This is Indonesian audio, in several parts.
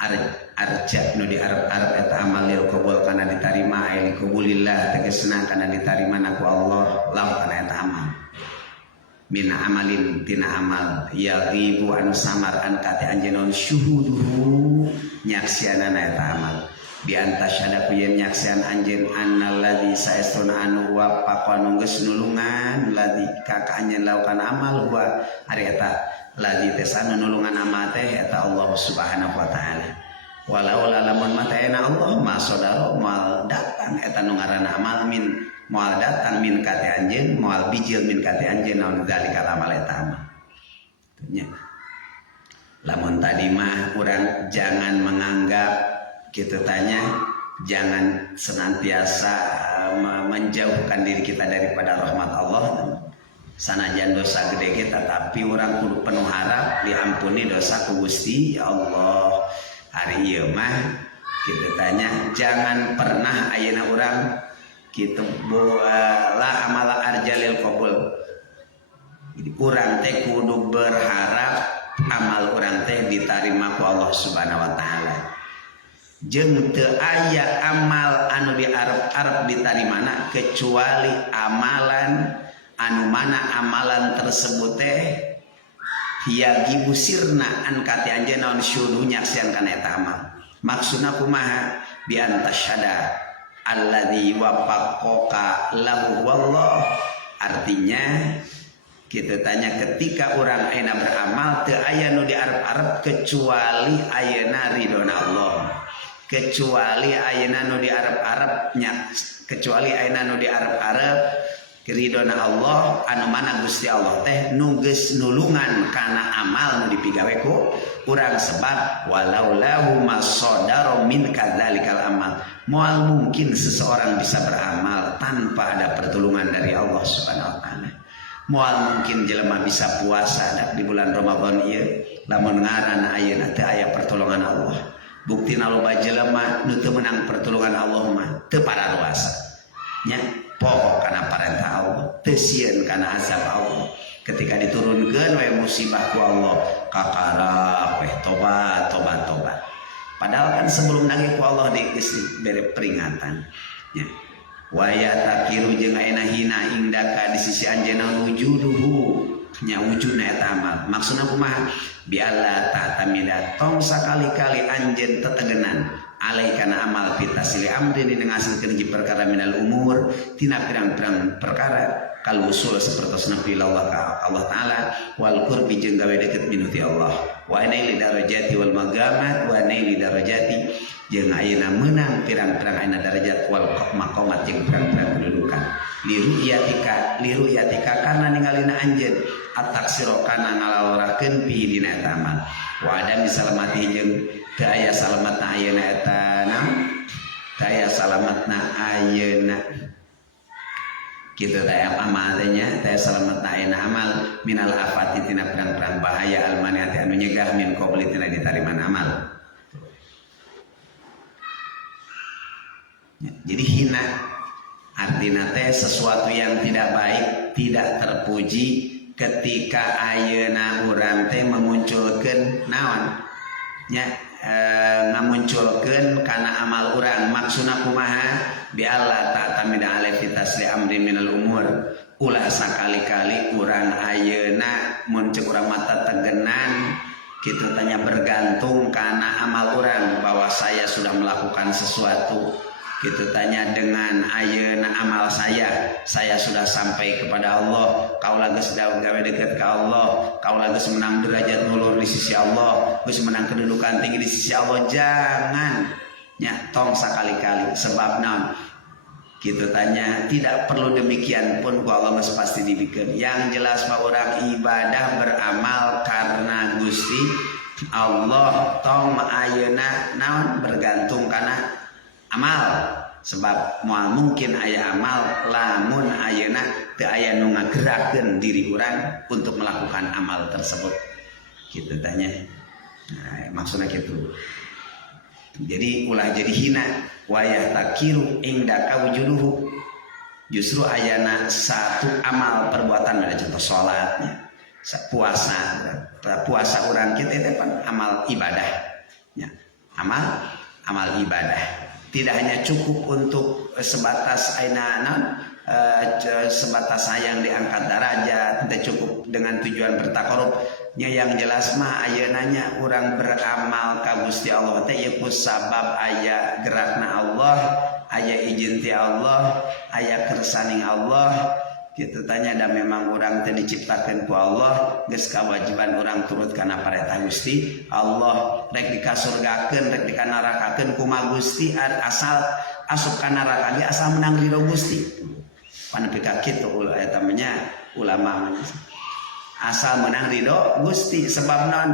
arja nu di arab eta amal lil qabul kana ditarima ai qabulillah tegasna kana ditarima ku Allah lahu kana eta amal min amalin tina amal yaghibu an samar an kate anjeun syuhuduhu nyaksianana eta amal bi antasyada ku yen nyaksian anjeun annalladzi saestuna anu wa paqanu geus nulungan ladzi ka anjeun lakukan amal wa ari eta ladzi tesana nulungan amal teh eta Allah Subhanahu wa taala. Walau lamun mata ena Allah ma saudara moal datang eta nu ngaranna amal min moal datang min kate anjeun moal bijil min kate anjeun naon zalikal amal eta amal. Nya. Lamun tadi mah urang jangan menganggap kita tanya jangan senantiasa menjauhkan diri kita daripada rahmat Allah. Sanajan dosa gede kita tapi orang kudu penuh harap diampuni dosa ku Gusti Allah. Hari ieu mah kita tanya jangan pernah ayeuna urang kitu la amala arjalil qabul. Jadi urang teh kudu berharap amal urang teh ditarima ku Allah Subhanahu wa taala. Jeung teu aya amal anu diarep-arep ditarimana kecuali amalan anu mana amalan tersebut teh hiya gibusirna an kate anjeun naon syudu nyaksian kana eta amal. Maksudna kumaha bi antasyada alladzi wafaqaka lahu wallah. Artinya kita tanya ketika orang ayeuna beramal teu aya nu diarep-arep kecuali ayeuna ridona Allah. Kecuali ayeuna nu diarep-arep nya kecuali ayeuna nu diarep-arep ridona Allah anu mana Gusti Allah teh nu geus nulungan kana amal nu dipigawe ku urang sebab walau lahu masodaro min kadzalikal amal. Moal mungkin seseorang bisa beramal tanpa ada pertolongan dari Allah Subhanahu wa taala. Moal mungkin jelema bisa puasa di bulan Ramadan ieu lamun ngaranna ayeuna teu aya pertolongan Allah. Buktina loba jelema nu teu meunang pertolongan Allah mah teu paraluasa. Nya poho kana parentah Allah, teu sieun kana azab Allah. Ketika diturunkeun we musibah ku Allah, kakara we tobat. Padahal kan sebelum nangis ku Allah diberi peringatan. Ya. Wa yatakiru jeung ayeuna hina indaka di sisi anjeunna wujuduhu nya wujudna eta amal. Maksudna kumaha? Bi alla ta'tamida tong sakali-kali anjeun tetegenan alaikana amal fitasili amri ini ngasilkeun hiji perkara minal umur tina pirang-pirang perkara kal usul sapertos nabi Allah ka Allah taala wal qurbi jeung gawe deukeut minuti Allah wa naili darajati wal magamat wa naili darajati jeung ayeuna meunang pirang-pirang ayeuna darajat wal maqamat jeung pirang-pirang kedudukan liru yatika karena ningalina anjeun ataksiro kana ngalalorakeun pi dina eta amal wa ada misalamati jeung teu aya salamatna ayeuna eta teu aya salamatna ayeuna kitu teh amal teh nya teh salamatna ayeuna amal minal afati tina pirang-pirang bahaya almaniati anu nyegah min qabli tina ditariman amal. Jadi hina artinya teh sesuatu yang tidak baik tidak terpuji ketika ayeuna urang teh memunculkeun naon nya ngamunculkeun kana amal urang maksudna kumaha bi Allah ta'tamida alaihi tasli amri minal umur ulah sakali-kali urang ayeuna mun ceuk urang mata tegenan kitu tanya bergantung kana amal urang bahwa saya sudah melakukan sesuatu gitu tanya dengan ayeuna amal saya sudah sampai kepada Allah kaula geus gawe deket ke Allah kaula geus menang derajat nulur di sisi Allah geus menang kedudukan tinggi di sisi Allah jangan nya tong sakali-kali sebab naon gitu tanya tidak perlu demikian pun ku Allah geus pasti dibikeun yang jelas mah urang ibadah beramal karena Gusti Allah tong ayeuna naon bergantung kana amal sebab moal mungkin aya amal lamun ayeuna teu aya nu ngagerakeun diri urang untuk melakukan amal tersebut kitu tanya nah, maksudnya gitu jadi ulah jadi hina wa yatakiru indaka wujuduhu justru ayana satu amal perbuatan ada contoh salatnya puasa urang kita itu kan amal ibadah ya. amal ibadah. Tidak hanya cukup untuk sebatas sebatas sayang diangkat derajat, tidak cukup dengan tujuan bertakarubnya. Yang jelas mah ayeunanya urang beramal ka Gusti Allah teh ieu sabab aya gerakna Allah, aya izin ti Allah, aya kersaning Allah. Kitu tanya da memang urang teh diciptakeun ku Allah, geus kawajiban urang turut kana parentah Gusti Allah. Rek dikasurgakeun, rek dikanarakakeun kumaha Gusti, asal asup ka neraka ge asal menang ridho Gusti. Panepi ka kitu eta ulama asal menang ridho Gusti. Sebab naon?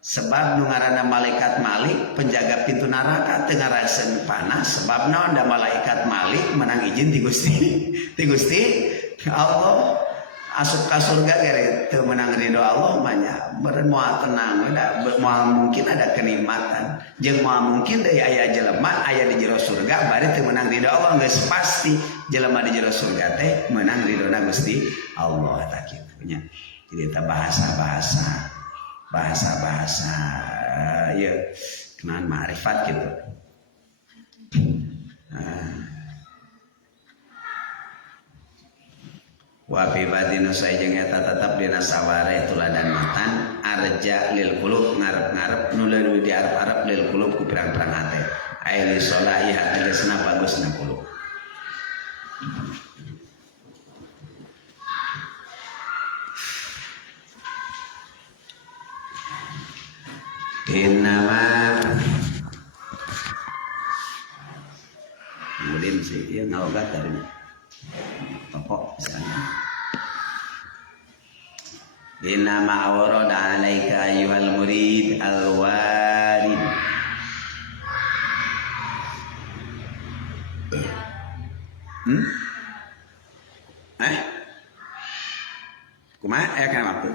Sebab nu ngaranna malaikat Malik penjaga pintu neraka teu ngaraseun panas. Sebab naon da malaikat Malik menang izin ti Gusti ti Gusti Allah. Asup ka surga ge teu menang ridho Allah manya beureun moal tenang, moal mungkin ada kenikmatan. Jeung moal mungkin deui aya jelema aya di jero surga bari teu menang ridho Allah, geus pasti jelema di jero surga teh menang ridhona Gusti Allah eta kitu nya. Jadi eta bahasa ya kenaon ma'rifat gitu. Wa fi badina sajeng eta tetep dina saware tuladan matan arja lil qulub ngarep-ngarep nu leuwih diarep-arep lil qulub ku pirang-pirang hate ai li solahi hatelesna bagusna qulub. Innama kemudian sih ya ngaogat dari toko misalnya innama awrada alaika ayyuhal murid al-warid kumaha ya kan maksud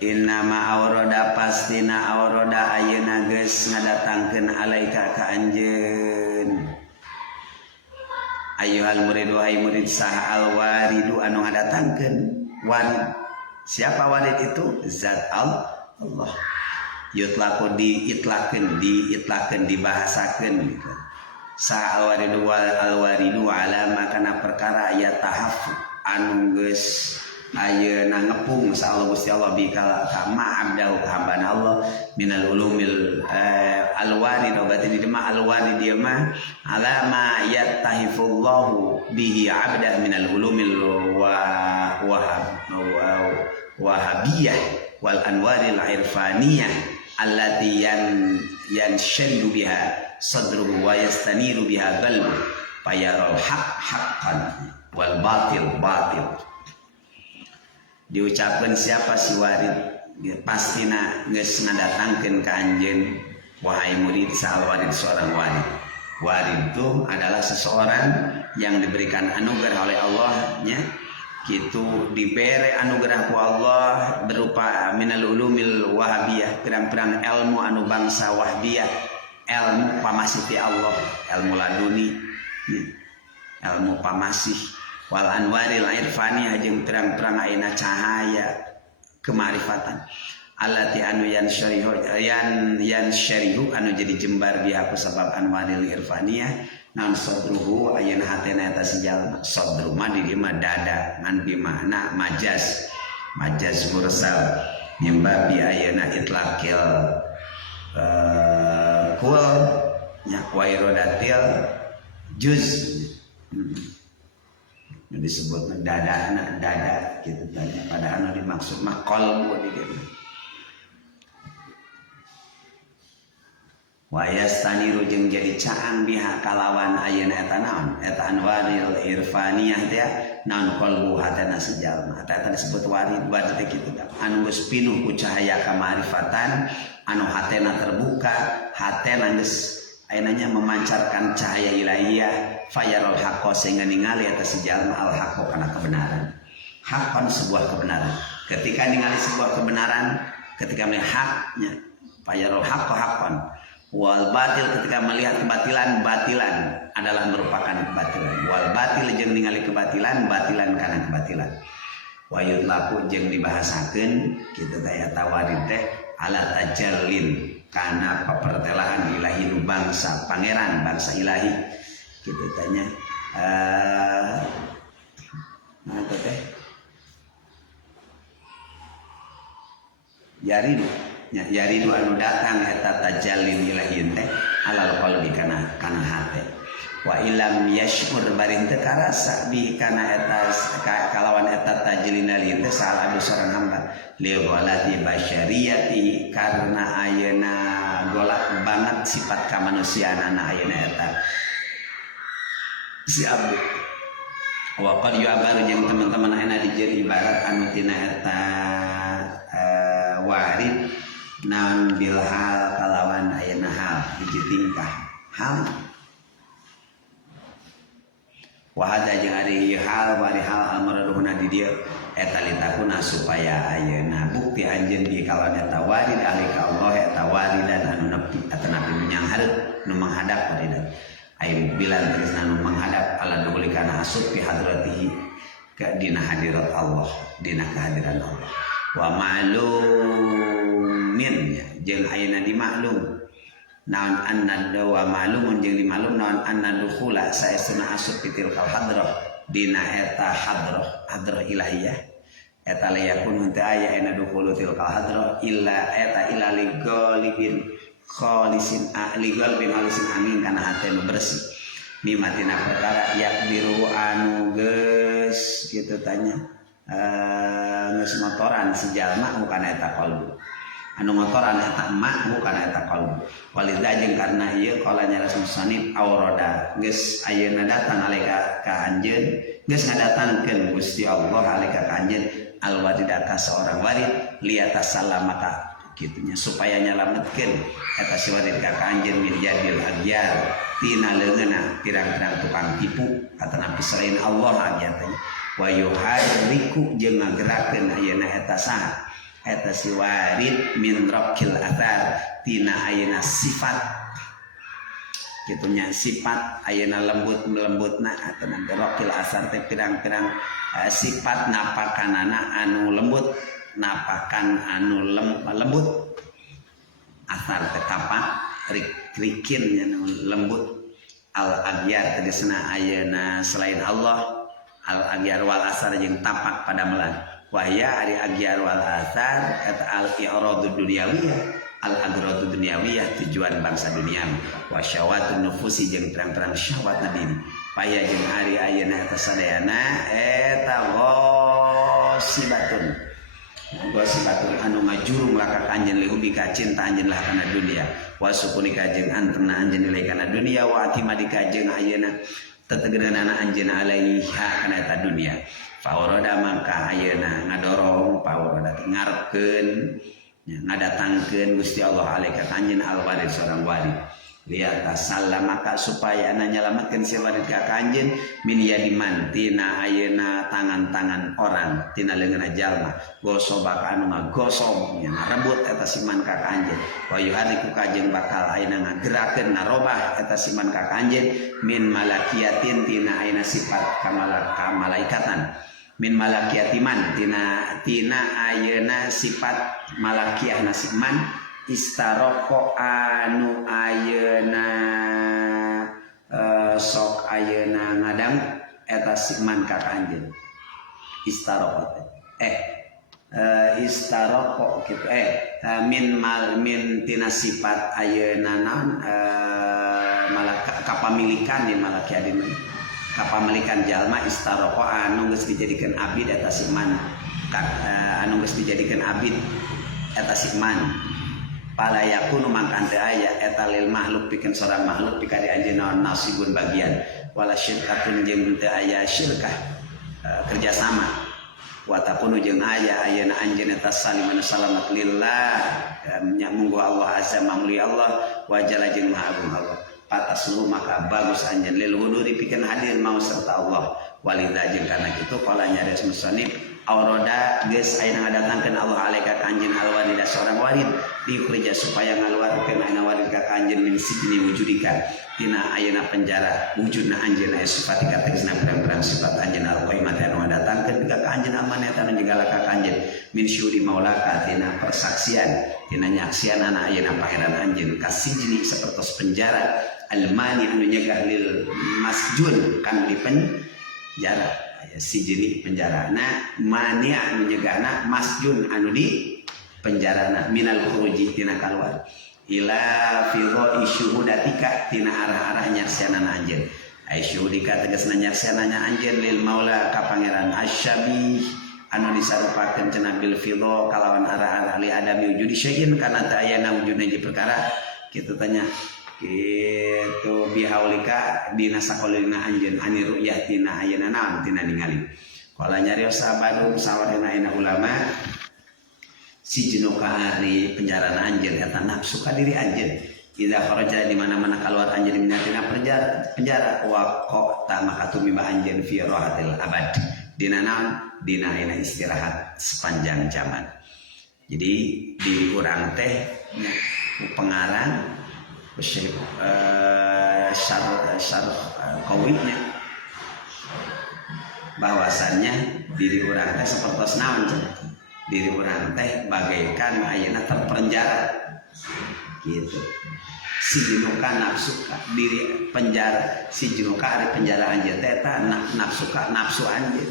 innama awroda pastina awroda ayeuna geus ngadatangkeun alaika ka anjeun ayyuhal murid wahai murid saha al waridu anu ngadatangkeun warid. Siapa warid itu? Zat Allah. Yutlaku diitlakeun dibahasakeun gitu. Saha al waridu alama kana perkara aya tahaf anu geus ayeuna ngepung sa Allah Gusti Allah bikala kama abdahu hambana Allah minal ulumil alwarid. Berarti di mah alwarid dia mah alama yattahifullahu bihi abdah minal ulumil wahabiyah wal anwaril irfaniyah allati yanshadu biha sadruhu wa yastaniru biha qalbu fayaral haq haqqan wal batil batil. Diucapkan siapa si warid pastina geus ngadatangkeun ka anjeun wahai murid saal warid seorang warid. Warid itu adalah seseorang yang diberikan anugerah oleh Allah nya kitu dibere anugerah ku Allah berupa minal ulumil wahabiyah pirang-pirang ilmu anu bangsa wahbiyah ilmu pamasih ti Allah ilmu laduni ilmu pamasih wal anwaril irfani jeung terang-terang ayeuna cahaya kemarifatan allati anu yan syarihu anu jadi jembar biha ku sabab anwaril irfaniyah naon sadruhu ayeuna hatena eta si jalma. Sadru mah di dieu mah dada ngan bi makna majaz mursal mimba bi ayeuna itlaqil kul nya wairadatil juz disebut dada gitu tanya padahal dimaksud mah qalbu gitu. Wa yastaniru jeung jadi caang biha kalawan ayeuna eta naon eta anwaril irfaniyah teh naon qalbu hatana sejalma eta disebut warid teh kitu anu geus pinuh ku cahaya kamarifatan anu hatena terbuka hatena geus ayeuna memancarkan cahaya ilahiyah fayarul haqqo sehingga ningali eta si jalma al haqqo kana kebenaran. Haqqan sebuah kebenaran. Ketika ningali sebuah kebenaran, ketika melihat haknya fayarul haqqo haqqan. Wal batil ketika melihat kebatilan, batilan adalah merupakan kebatilan. Wal batil jeung ningali kebatilan, batilan kana kebatilan. wayut laku jeung dibahasakeun kitu teh eta warid teh ala tajallin kana papertelaan ilahi nu bangsa pangeran bangsa ilahi kitu tanya nah teh yaridu anu datang eta tajallin ilahi teh alal qalbi kana hate wa ilam yashkur bari teu karasa bi kana eta kalawan eta tajallin ilahi teh salah adu seorang hamba li ghalati basyariyati karena ayeuna golak banget sifat kamanusiaanana ayeuna eta si abdi wa qad yu'abaru jeung teman-teman ayeuna dijieun ibarat anu tina eta warid naon bil hal kalawan ayeuna hal hiji tingkah hal wa hada jeung ari hal wari hal almaraduhuna di dieu eta litakuna supaya ayeuna bukti anjeun di kalawan eta warid ahli ka Allah eta waridan anu nepi atanapi menyang hareup nu menghadap waridan ai bilan tresna nu menghadap ala dulikana asup fi hadratihi ka dina hadirat Allah dina kehadiran Allah wa ma'lumin jeung ayeuna dimaklum naon anna wa ma'lumun jeung dimaklum naon anna dukhula saestuna asup fitil hadrah dina eta hadrah ilahiyah eta layakun teu aya ena dukhulu til hadrah illa eta ila ligolibin khalisin ligal bi khalisin amin kana hate nu bersih mimatina perkara yakbiru anu geus kitu tanya geus motoran si jalma bukan eta qalbu anu motoran eta emak bukan eta qalbu walidza jeung karna ieu qala nyaras musannif aurada geus ayeuna datang alika ka anjeun geus ngadatangkeun Gusti Allah alika ka anjeun alwadida ka seorang warid liatasallamaka kitunya supaya nyalametkeun eta si warid ka anjeun min jadil agyar tina leungeuna pirang-pirang tukang tipu atanapi selain Allah agyar teh wa yuhariku jeung ngagerakeun ayeuna eta saha eta si warid min raqil athar tina ayeuna sifat kitunya sifat ayeuna lembutna atanapi raqil asar teh pirang-pirang sifat napakanana anu lembut napakan anu lembut asar teh tapak rikin anu lembut al agyar tegasna ayeuna selain Allah al agyar wal asar jeung tapak pada melan wahya ari agyar wal asar eta al i'radu dunyawiyah al agradu dunyawiyah tujuan bangsa dunia wa syawatun nufusi jeung terang-terang syahwatna diri paya jeung ari ayeuna eta sadayana eta gosibatun anu ngajurung laka kanjeun lihubi ka cinta anjeun lah kana dunia wa sukuni ka jeung antena anjeun nilai kana dunia wa atimadi ka jeung ayeuna tetegeunana anjeun alaiha kana eta dunia faurada maka ayeuna ngadorong faurada ngarepkeun ngadatangkeun Gusti Allah alaika kanjeun alwarid seorang warid lihat salam maka supaya ana nyalametkeun si warid ka kanjeun min yadiman tina ayeuna tangan-tangan orang tina leungeunna jalma gosobak anu ngagosob nya ngarebut eta siman ka kanjeun wa yuhariku ka jeung bakal ayeuna ngagerakeun narobah eta siman ka kanjeun min malakiyatin tina ayeuna sifat kamalaikatan min malakiyatiman tina ayeuna sifat malakiyah nasiman istaroko anu ayeuna sok ayeuna ngadang eta siman ka kanjeun istaroko istaroko kitu min tina sifat ayeuna naon kapamilikan di malakiyadin kapamilikan jalma istaroko anu geus dijadikeun abid eta siman anu geus dijadikeun abid eta siman pala yakunu mangkan teu aya eta lil makhluk pikeun seorang makhluk pikari anjeunna nasibun bagian wala syirkatun jeung teu aya syirkah kerjasama wa takunu jeung aya ayeuna anjeun eta saliman salamat lillah nya munggu Allah azza mamli Allah wa jalla jeung maha agung Allah patas lu maka bagus anjeun lil huduri pikeun hadir mau serta Allah walidza jeung kana kitu qala nyaris musannif Auroda geus ayeuna ngadatangkeun Allah alaika ka anjeun alwarida seorang warid diukrija supaya ngaluarkeun ayeuna warid ka anjeun min sijni wujudika tina ayeuna penjara wujudna anjeun aya sifat kategesna berang-berang sifat anjeun alqaimah anu ngadatangkeun ka anjeun amanah anu jigala ka anjeun min syuhudi maulaka tina persaksian tina nyaksian anak ayeuna pangeran anjeun kasijni sapertos penjara almani anu nyegah lil masjun kan di penjara si jenis penjarana mani anu nyegahna masjun anu di penjarana minal khuruji tina kaluar ila fidho isyuhudatika tina arah-arah nyaksianana anjeun ai syuhudika tegasna nyaksianana anjeun lil maula ka pangeran asyabih anu disarupakeun cenah bil fidho kalawan arah-arah li adami wujudi syai'in kana teu aya wujudna ji perkara kitu tanya gitu bihaulika dina sakolina anjeun ani ru'yah tina ayeuna naon tina ningali qala nyarios sabadung sawarina ina ulama si jenuh kahari penjarana anjeun eta nafsu ka diri anjeun idza kharaja di mana-mana keluar anjeun minatina penjara wa qata maka tumimba anjeun fi rahatil abad dina naon dina ayeuna istirahat sepanjang zaman jadi di urang teh pengarang Syekh syarh qawinya bahwasannya diri urang teh sapertos naon diri urang teh bagaikan ayeuna terpenjara gitu si jinuka nafsu diri penjara si jinuka ari penjara anjeun teh eta nafsu anjeun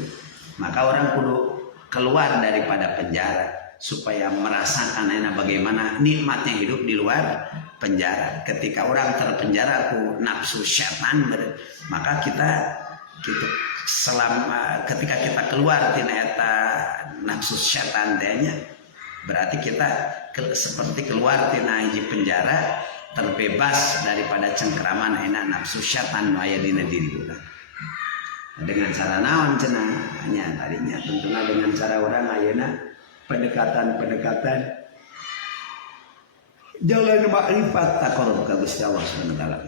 maka orang kudu keluar daripada penjara supaya merasakan ayeuna bagaimana nikmatnya hidup di luar penjara. Ketika orang terpenjara ku nafsu syaitan maka kita gitu selama ketika kita keluar tina eta nafsu syaitan tehnya berarti kita seperti keluar tina hiji penjara terbebas daripada cengkeraman ayeuna nafsu syaitan nu aya dina diri urang. Dengan cara naon cenah nya tadinya tentunya dengan cara orang ayeuna pendekatan jalan makrifat taqarrub ka Gusti Allah Subhanahu wa taala.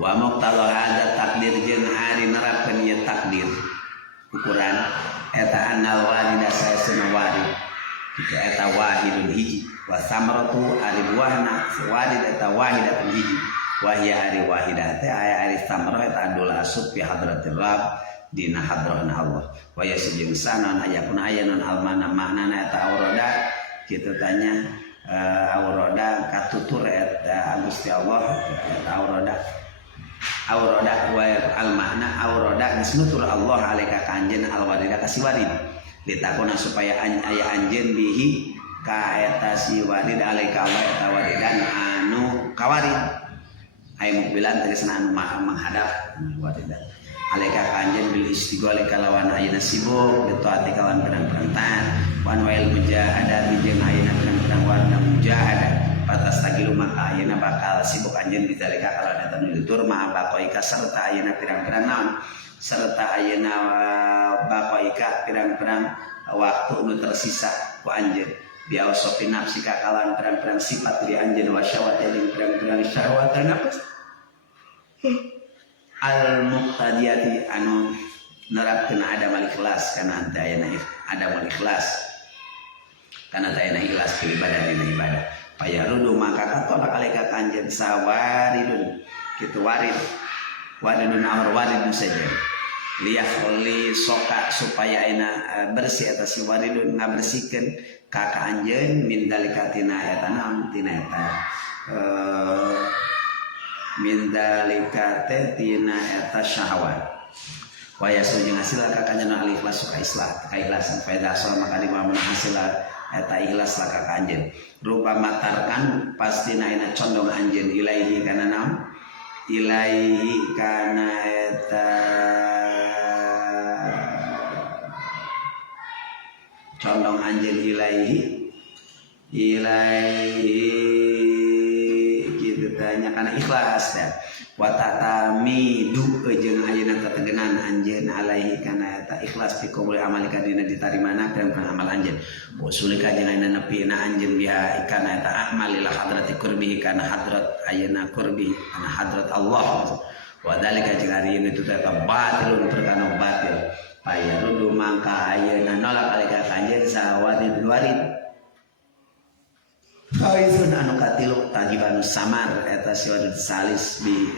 Wa muqtada hada takdir jeung ari nerapkeun ieu takdir ukuran eta annal walida saesuna walid kita eta wahidun hiji wa samratu ari buahna walid eta wahidatun hiji wa hiya ari wahidah teh aya ari samrah eta adul asub fi hadratir rabb dina hadrana Allah wa yasjud sanan ayakun ayanan almana maknana eta aurada kita tanya auroda katutur eta Gusti Allah eta auroda wa al makna auroda nisnutur Allah alaika kanjeun alwarida kasih warid ditakuna supaya aya anjeun bihi ka eta si warid alaika Allah eta waridan anu kawarid aya mukbilan tegasna anu menghadap waridan alaika kanjeun bil istighol kalawan ayeuna sibuk ditaati kalawan perang-perang wan wail mujahadah jeung ayeuna perang-perang warna mujahadah patas tagilu maka ayeuna bakal sibuk anjeun bidzalika kalau datang nutur ma baqaika serta ayeuna pirang-pirang naon serta ayeuna baqaika pirang-pirang waktu nu tersisa ku anjeun biau sopi nafsi ka kalawan pirang-pirang sifat di anjeun wa syahwat jeung pirang-pirang syahwat nafs al muqtadiyati anu nerapkeun adam al ikhlas kana ante ayeuna adam al ikhlas kana tayana ikhlas fi ibadah dina ibadah payarudu maka katolak alaika kanjeun sawaridun kitu waridun amr waridun saja liyahli soka supaya ayeuna bersih eta si waridun ngabersihkeun ka anjeun min dalika tina eta naon tina eta min dalika tina eta syahwat wa yasujud hasil ka kanjeun al ikhlas ka ikhlasan faida asal maka dimana hasil eta ikhlas ka anjeun rupa matarkan pastina ina condong anjeun ilaihi kana naon ilaihi kana eta condong anjeun ilaihi kitu tanya kana ikhlas dan wa tatamidu jeung ayeuna tetegenan anjeun alaihi kana eta ikhlas fi qabul amalika dina ditarimana kan amal anjeun usulika jeung ayeuna nepina anjeun biha kana eta amal ila hadrati qurbihi kana hadrat ayeuna qurbi kana hadrat Allah wa dalika jeung ari ieu itu eta batilun perkara batil payarudu mangka ayeuna nolak alika kanjeun sawadid warid kaisun anu katilu tagiban samar eta si wadid salis bi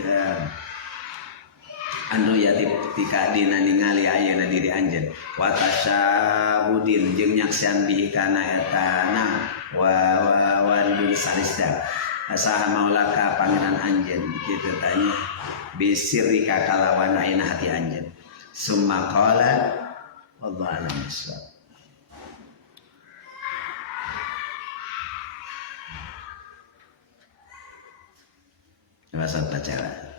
anu yatib tika dina ningali ayeuna diri anjeun wa tasyahudin jeung nyaksian bihi kana eta na wa ridul salisda asaha maulaka pangeran anjeun kitu tanya bisirika kalawan ayeuna hati anjeun summa qala wallahu a'lam bissawab. Bahasa cara